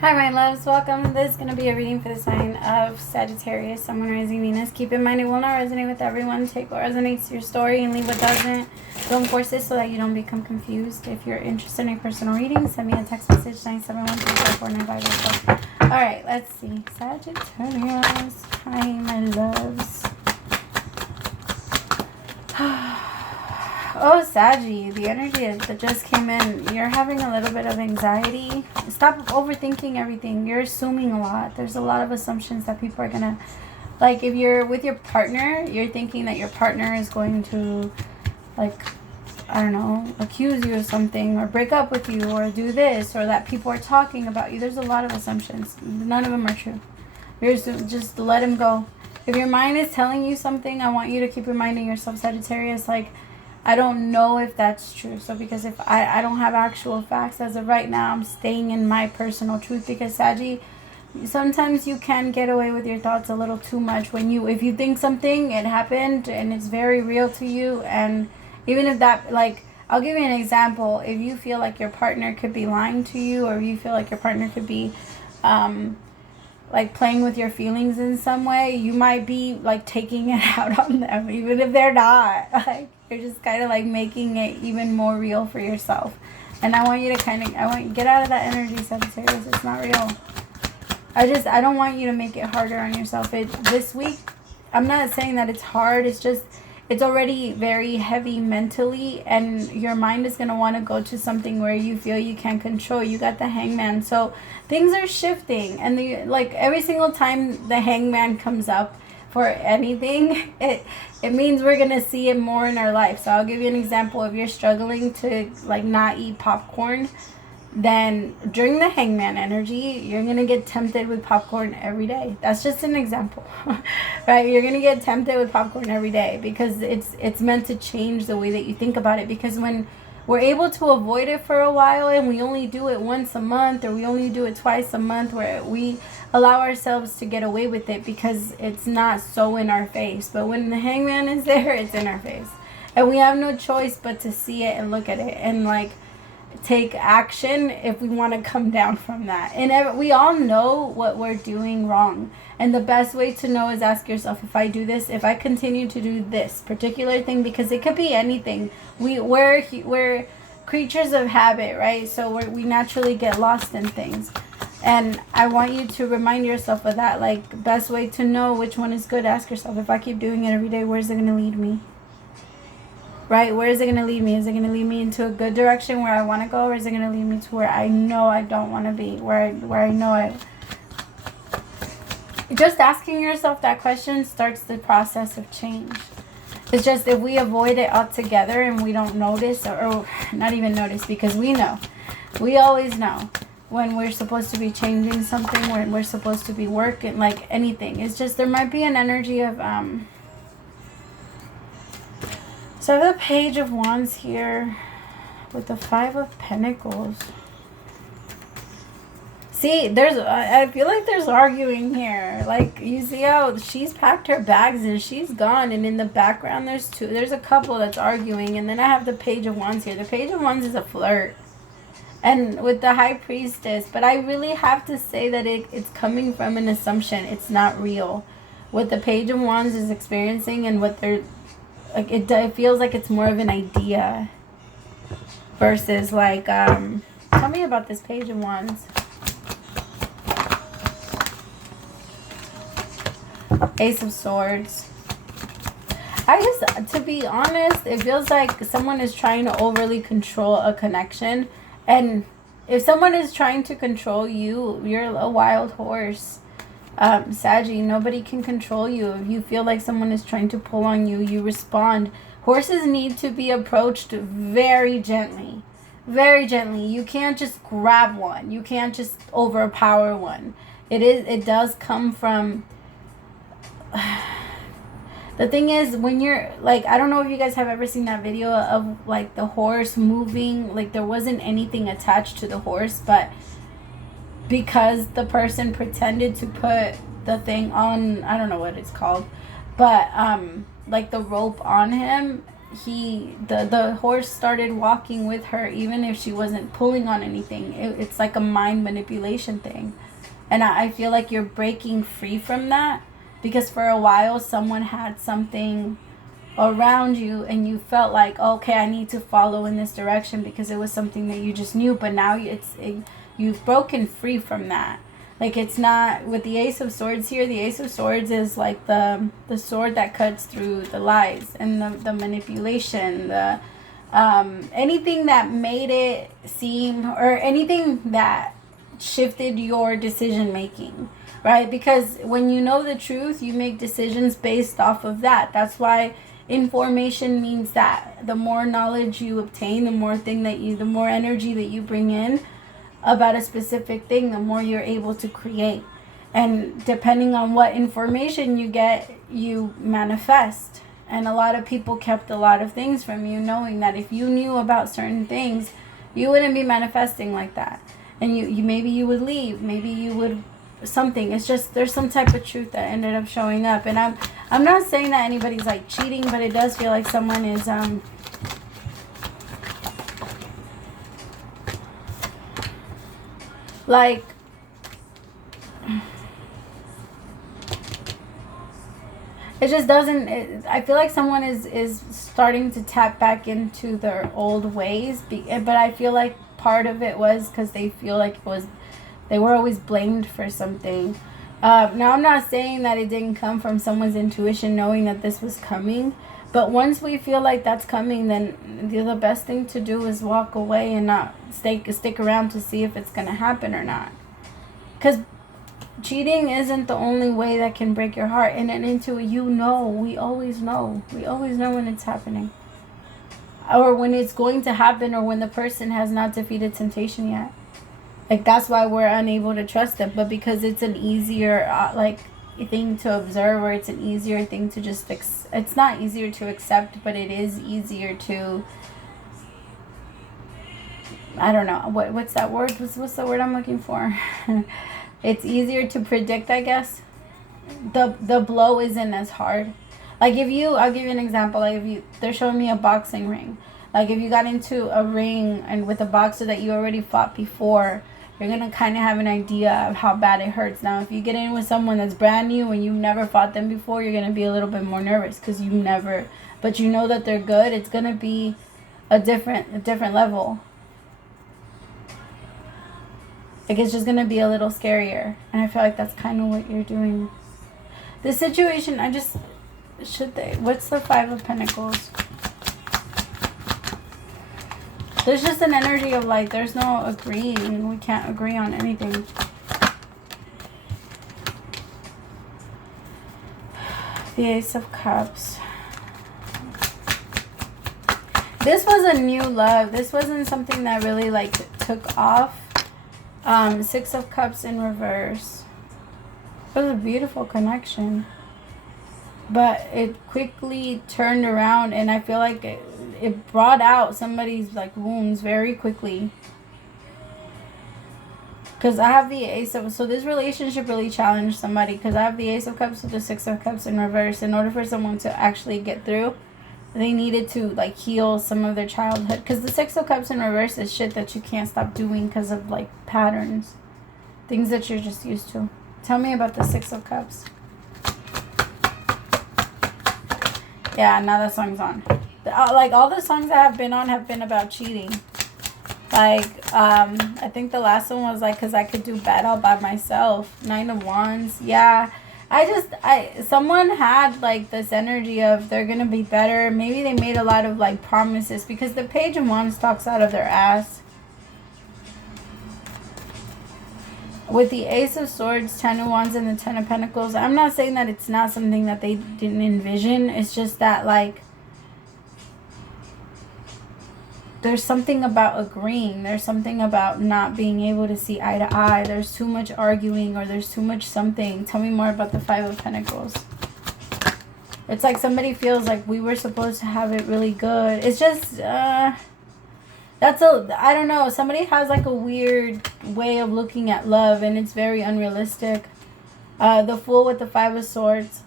Hi, my loves. Welcome. This is going to be a reading for the sign of Sagittarius, Sun, Moon, Rising, Venus. Keep in mind it will not resonate with everyone. Take what resonates to your story and leave what doesn't. Don't force it so that you don't become confused. If you're interested in a personal reading, send me a text message 971-354-9584. All right, let's see. Sagittarius. Hi, my loves. Oh, Saggy, the energy that just came in, you're having a little bit of anxiety. Stop overthinking everything. You're assuming a lot. There's a lot of assumptions that people are going to, like, if you're with your partner, you're thinking that your partner is going to, like, I don't know, accuse you of something or break up with you or do this, or that people are talking about you. There's a lot of assumptions. None of them are true. Just let them go. If your mind is telling you something, I want you to keep reminding yourself, Sagittarius, like, I don't know if that's true. So because if I don't have actual facts as of right now, I'm staying in my personal truth. Because Saggy, sometimes you can get away with your thoughts a little too much. If you think something, it happened and it's very real to you. And even if that, like, I'll give you an example. If you feel like your partner could be lying to you, or you feel like your partner could be like playing with your feelings in some way, you might be like taking it out on them, even if they're not. Like, you're just kind of like making it even more real for yourself. And I want you to get out of that energy, Sagittarius. It's not real. I don't want you to make it harder on yourself. This week, I'm not saying that it's hard. It's just, it's already very heavy mentally, and your mind is going to want to go to something where you feel you can't control. You got the Hangman. So things are shifting, and like every single time the Hangman comes up for anything, it means we're going to see it more in our life. So I'll give you an example. If you're struggling to like not eat popcorn, then during the Hangman energy, you're going to get tempted with popcorn every day. That's just an example, right? You're going to get tempted with popcorn every day because it's meant to change the way that you think about it. Because when we're able to avoid it for a while, and we only do it once a month, or we only do it twice a month, where we allow ourselves to get away with it because it's not so in our face. But when the Hangman is there, it's in our face. And we have no choice but to see it and look at it and like take action if we want to come down from that. And we all know what we're doing wrong, and the best way to know is ask yourself, if I do this, if I continue to do this particular thing, because it could be anything. We're creatures of habit, right? So we naturally get lost in things, and I want you to remind yourself of that. Like, best way to know which one is good, ask yourself, if I keep doing it every day, where's it going to lead me? Right? Where is it going to lead me? Is it going to lead me into a good direction where I want to go? Or is it going to lead me to where I know I don't want to be? Where I know I... Just asking yourself that question starts the process of change. It's just if we avoid it altogether and we don't notice, or not even notice, because we know. We always know when we're supposed to be changing something, when we're supposed to be working, like anything. It's just there might be an energy of... So I have the Page of Wands here with the Five of Pentacles. See, I feel like there's arguing here. Like, you see how she's packed her bags and she's gone, and in the background there's a couple that's arguing, and then I have the Page of Wands here. The Page of Wands is a flirt, and with the High Priestess, but I really have to say that it's coming from an assumption. It's not real. What the Page of Wands is experiencing and what they're... Like, it feels like it's more of an idea versus like, tell me about this Page of Wands. Ace of Swords. To be honest, it feels like someone is trying to overly control a connection. And if someone is trying to control you, you're a wild horse. Saggy, nobody can control you. If you feel like someone is trying to pull on you, you respond. Horses need to be approached very gently. Very gently. You can't just grab one. You can't just overpower one. It does come from... The thing is, when you're like, I don't know if you guys have ever seen that video of like the horse moving, like there wasn't anything attached to the horse, but because the person pretended to put the thing on, I don't know what it's called, but like the rope on him, the horse started walking with her even if she wasn't pulling on anything. It's like a mind manipulation thing. And I feel like you're breaking free from that, because for a while someone had something around you and you felt like, okay, I need to follow in this direction because it was something that you just knew. But now you've broken free from that. Like, it's not with the Ace of Swords here. The Ace of Swords is like the sword that cuts through the lies and the manipulation, the anything that made it seem, or anything that shifted your decision making, right? Because when you know the truth, you make decisions based off of that. That's why information means that the more knowledge you obtain, the more energy that you bring in about a specific thing, the more you're able to create. And depending on what information you get, you manifest. And a lot of people kept a lot of things from you, knowing that if you knew about certain things, you wouldn't be manifesting like that. And you maybe you would leave, maybe you would something. It's just there's some type of truth that ended up showing up. And I'm not saying that anybody's like cheating, but it does feel like someone is like, it just doesn't, I feel like someone is starting to tap back into their old ways, but I feel like part of it was because they feel like they were always blamed for something. Now, I'm not saying that it didn't come from someone's intuition knowing that this was coming, but once we feel like that's coming, then the best thing to do is walk away and not stick around to see if it's going to happen or not. Because cheating isn't the only way that can break your heart. And into it, we always know. We always know when it's happening. Or when it's going to happen, or when the person has not defeated temptation yet. Like, that's why we're unable to trust them. But because it's an easier, thing to observe, or it's an easier thing to just it's not easier to accept, but it is easier to, I don't know what's that word, what's the word I'm looking for. It's easier to predict, I guess. The blow isn't as hard. Like, I'll give you an example. Like, they're showing me a boxing ring. Like, if you got into a ring and with a boxer that you already fought before, you're going to kind of have an idea of how bad it hurts. Now, if you get in with someone that's brand new and you've never fought them before, you're going to be a little bit more nervous because but you know that they're good. It's going to be a different level. Like, it's just going to be a little scarier. And I feel like that's kind of what you're doing. The situation, what's the Five of Pentacles? There's just an energy of like, there's no agreeing. We can't agree on anything. The Ace of Cups. This was a new love. This wasn't something that really like took off. Six of Cups in reverse. It was a beautiful connection. But it quickly turned around, and I feel like it brought out somebody's like wounds very quickly. Because I have the Ace of... So this relationship really challenged somebody, because I have the Ace of Cups with the Six of Cups in reverse. In order for someone to actually get through, they needed to like heal some of their childhood. Because the Six of Cups in reverse is shit that you can't stop doing because of like patterns. Things that you're just used to. Tell me about the Six of Cups. Yeah, now that song's on. Like, all the songs that have been on have been about cheating. Like, I think the last one was like, because I could do bad all by myself. Nine of Wands. Yeah. Someone had like this energy of they're going to be better. Maybe they made a lot of like promises, because the Page of Wands talks out of their ass. With the Ace of Swords, Ten of Wands, and the Ten of Pentacles, I'm not saying that it's not something that they didn't envision. It's just that, like, there's something about agreeing. There's something about not being able to see eye to eye. There's too much arguing, or there's too much something. Tell me more about the Five of Pentacles. It's like somebody feels like we were supposed to have it really good. It's just, I don't know. Somebody has like a weird way of looking at love, and it's very unrealistic. The Fool with the Five of Swords.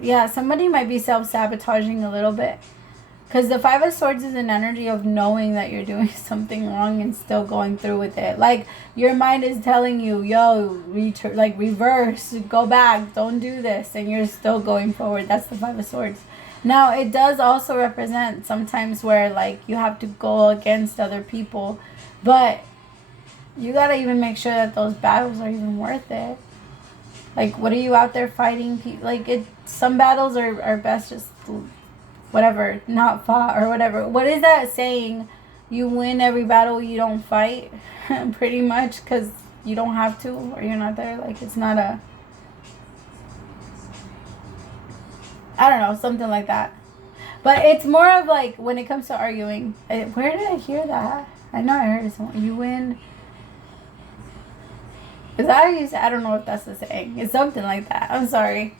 Yeah, somebody might be self-sabotaging a little bit. Because the Five of Swords is an energy of knowing that you're doing something wrong and still going through with it. Like, your mind is telling you, yo, reverse, go back, don't do this. And you're still going forward. That's the Five of Swords. Now, it does also represent sometimes where, like, you have to go against other people. But you got to even make sure that those battles are even worth it. Like, what are you out there fighting? Like, some battles are best just whatever, not fought or whatever. What is that saying? You win every battle you don't fight, pretty much, because you don't have to, or you're not there. Like, it's not a, I don't know, something like that. But it's more of like, when it comes to arguing, where did I hear that? I know I heard it somewhere. You win. Is that how you say? I don't know if that's the saying. It's something like that. I'm sorry.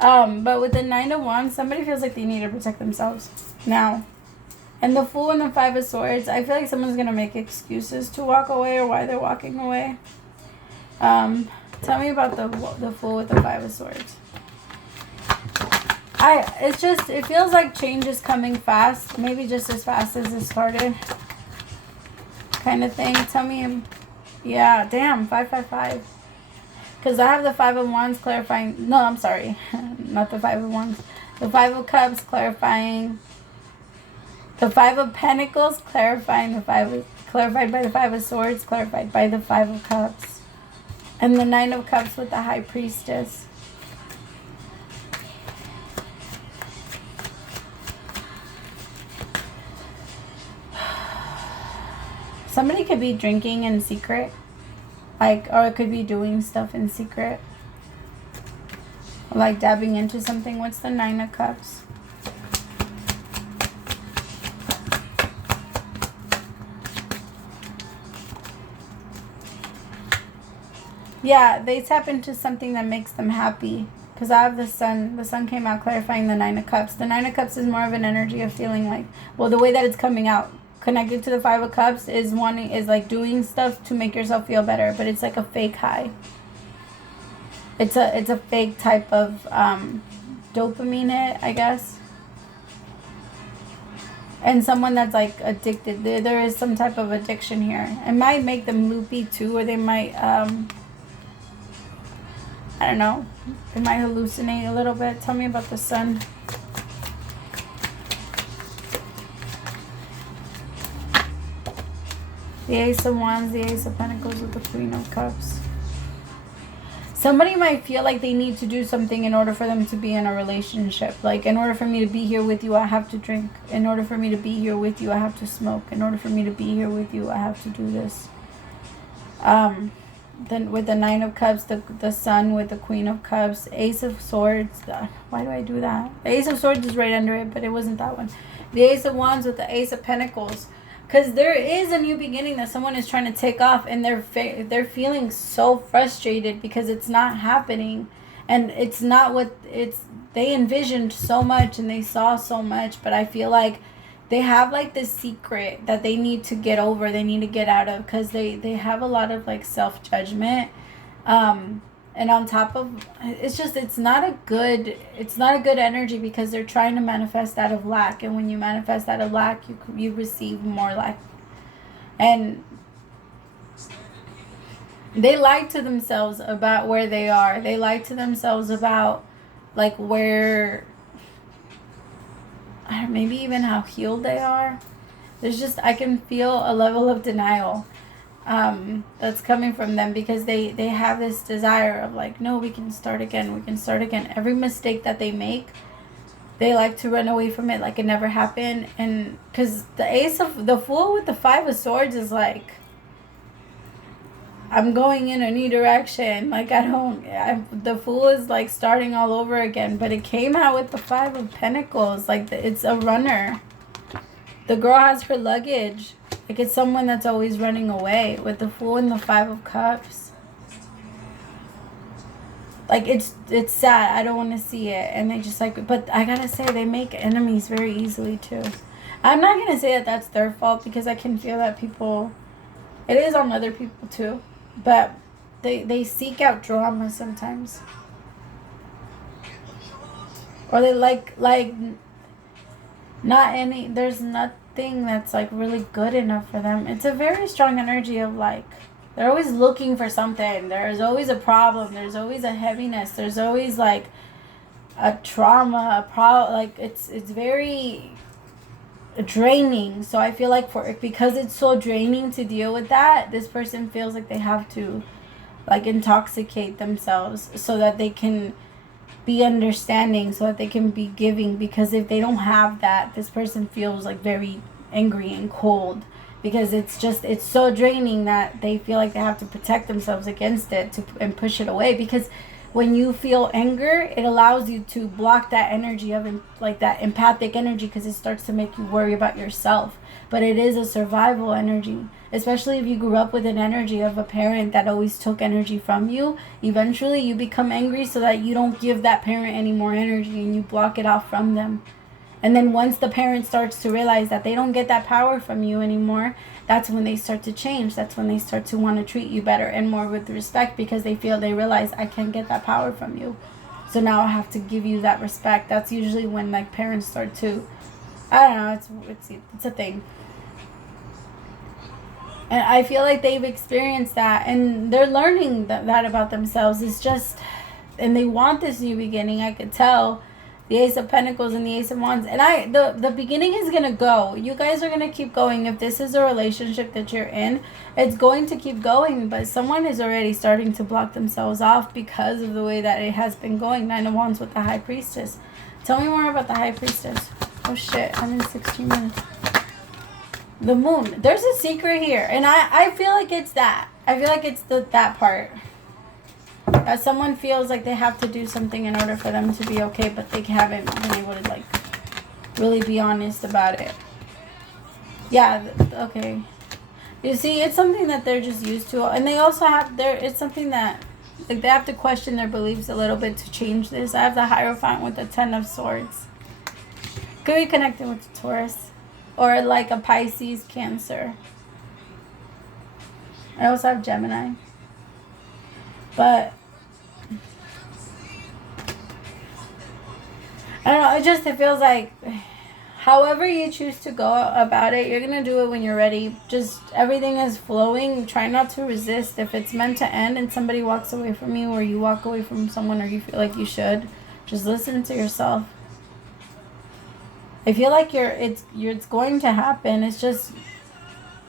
But with the Nine of Wands, somebody feels like they need to protect themselves now. And the Fool and the Five of Swords, I feel like someone's going to make excuses to walk away or why they're walking away. Tell me about the Fool with the Five of Swords. It feels like change is coming fast. Maybe just as fast as it started. Kind of thing. Tell me, yeah, damn, 555. Because I have the Five of Wands clarifying. No, I'm sorry. Not the Five of Wands. The Five of Cups clarifying. The Five of Pentacles clarifying clarified by the Five of Swords, clarified by the Five of Cups. And the Nine of Cups with the High Priestess. Somebody could be drinking in secret. Like, or it could be doing stuff in secret. Like dabbing into something. What's the Nine of Cups? Yeah, they tap into something that makes them happy. Because I have the Sun. The Sun came out clarifying the Nine of Cups. The Nine of Cups is more of an energy of feeling like, well, the way that it's coming out, connected to the Five of Cups, is like doing stuff to make yourself feel better, but it's like a fake high. It's a fake type of dopamine hit, I guess. And someone that's like addicted, there is some type of addiction here. It might make them loopy too, or they might I don't know, they might hallucinate a little bit. Tell me about the Sun. The Ace of Wands, the Ace of Pentacles with the Queen of Cups. Somebody might feel like they need to do something in order for them to be in a relationship. Like, in order for me to be here with you, I have to drink. In order for me to be here with you, I have to smoke. In order for me to be here with you, I have to do this. Then with the Nine of Cups, the Sun with the Queen of Cups, Ace of Swords. Why do I do that? The Ace of Swords is right under it, but it wasn't that one. The Ace of Wands with the Ace of Pentacles. Because there is a new beginning that someone is trying to take off, and they're feeling so frustrated because it's not happening, and it's not what they envisioned so much and they saw so much. But I feel like they have like this secret that they need to get over, they need to get out of, because they have a lot of like self-judgment. And on top of, it's not a good energy, because they're trying to manifest out of lack. And when you manifest out of lack, you receive more lack. And they lie to themselves about where they are. They lie to themselves about like where, maybe even how healed they are. I can feel a level of denial that's coming from them, because they have this desire of like, no, we can start again. Every mistake that they make, they like to run away from it like it never happened. And because the Fool with the Five of Swords is like, I'm going in a new direction. Like, the Fool is like starting all over again. But it came out with the Five of Pentacles. Like, it's a runner. The girl has her luggage. Like, it's someone that's always running away, with the Fool and the Five of Cups. Like, it's sad. I don't want to see it. And they just like, but I gotta say, they make enemies very easily too. I'm not gonna say that that's their fault, because I can feel that it is on other people too. But they seek out drama sometimes. Or they like there's nothing that's like really good enough for them. It's a very strong energy of like, they're always looking for something. There's always a problem. There's always a heaviness. There's always like a trauma, like it's very draining. So I feel like because it's so draining to deal with that, this person feels like they have to like intoxicate themselves so that they can be understanding, so that they can be giving. Because if they don't have that, this person feels like very angry and cold, because it's so draining that they feel like they have to protect themselves against it and push it away. Because when you feel anger, it allows you to block that energy of like that empathic energy, because it starts to make you worry about yourself. But it is a survival energy, especially if you grew up with an energy of a parent that always took energy from you. Eventually you become angry so that you don't give that parent any more energy, and you block it off from them. And then once the parent starts to realize that they don't get that power from you anymore, that's when they start to change. That's when they start to want to treat you better and more with respect, because they realize, I can't get that power from you, so now I have to give you that respect. That's usually when like parents start to, I don't know, it's a thing. And I feel like they've experienced that, and they're learning that about themselves. It's just, and they want this new beginning. I could tell. The Ace of Pentacles and the Ace of Wands. And the beginning is going to go. You guys are going to keep going. If this is a relationship that you're in, it's going to keep going. But someone is already starting to block themselves off because of the way that it has been going. Nine of Wands with the High Priestess. Tell me more about the High Priestess. Oh shit, I'm in 16 minutes. The Moon. There's a secret here. And I feel like it's that. I feel like it's that part. Someone feels like they have to do something in order for them to be okay, but they haven't been able to like really be honest about it. Yeah, okay. You see, it's something that they're just used to, and they also have it's something that like they have to question their beliefs a little bit to change this. I have the Hierophant with the Ten of Swords. Could be connected with the Taurus or like a Pisces, Cancer. I also have Gemini. But I don't know, it feels like however you choose to go about it, you're going to do it when you're ready. Just everything is flowing. Try not to resist. If it's meant to end and somebody walks away from you, or you walk away from someone, or you feel like you should, just listen to yourself. I feel like it's going to happen. It's just,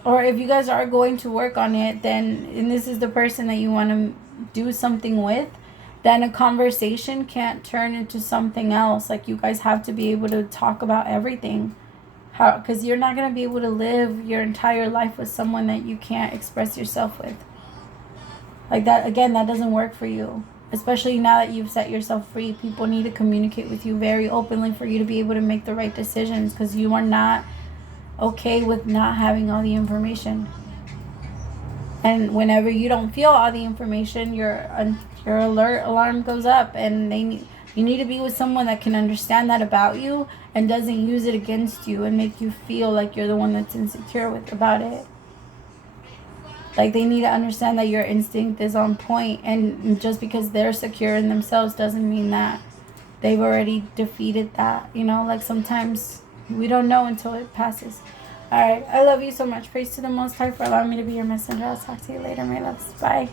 or if you guys are going to work on it, then, and this is the person that you want to do something with, then a conversation can't turn into something else. Like, you guys have to be able to talk about everything. Because you're not going to be able to live your entire life with someone that you can't express yourself with. Like that, again, that doesn't work for you. Especially now that you've set yourself free, people need to communicate with you very openly for you to be able to make the right decisions, because you are not okay with not having all the information. And whenever you don't feel all the information, your alarm goes up, and you need to be with someone that can understand that about you and doesn't use it against you and make you feel like you're the one that's insecure about it. Like, they need to understand that your instinct is on point, and just because they're secure in themselves doesn't mean that they've already defeated that. You know, like, sometimes we don't know until it passes. Alright, I love you so much. Praise to the Most High for allowing me to be your messenger. I'll talk to you later, my loves. Bye.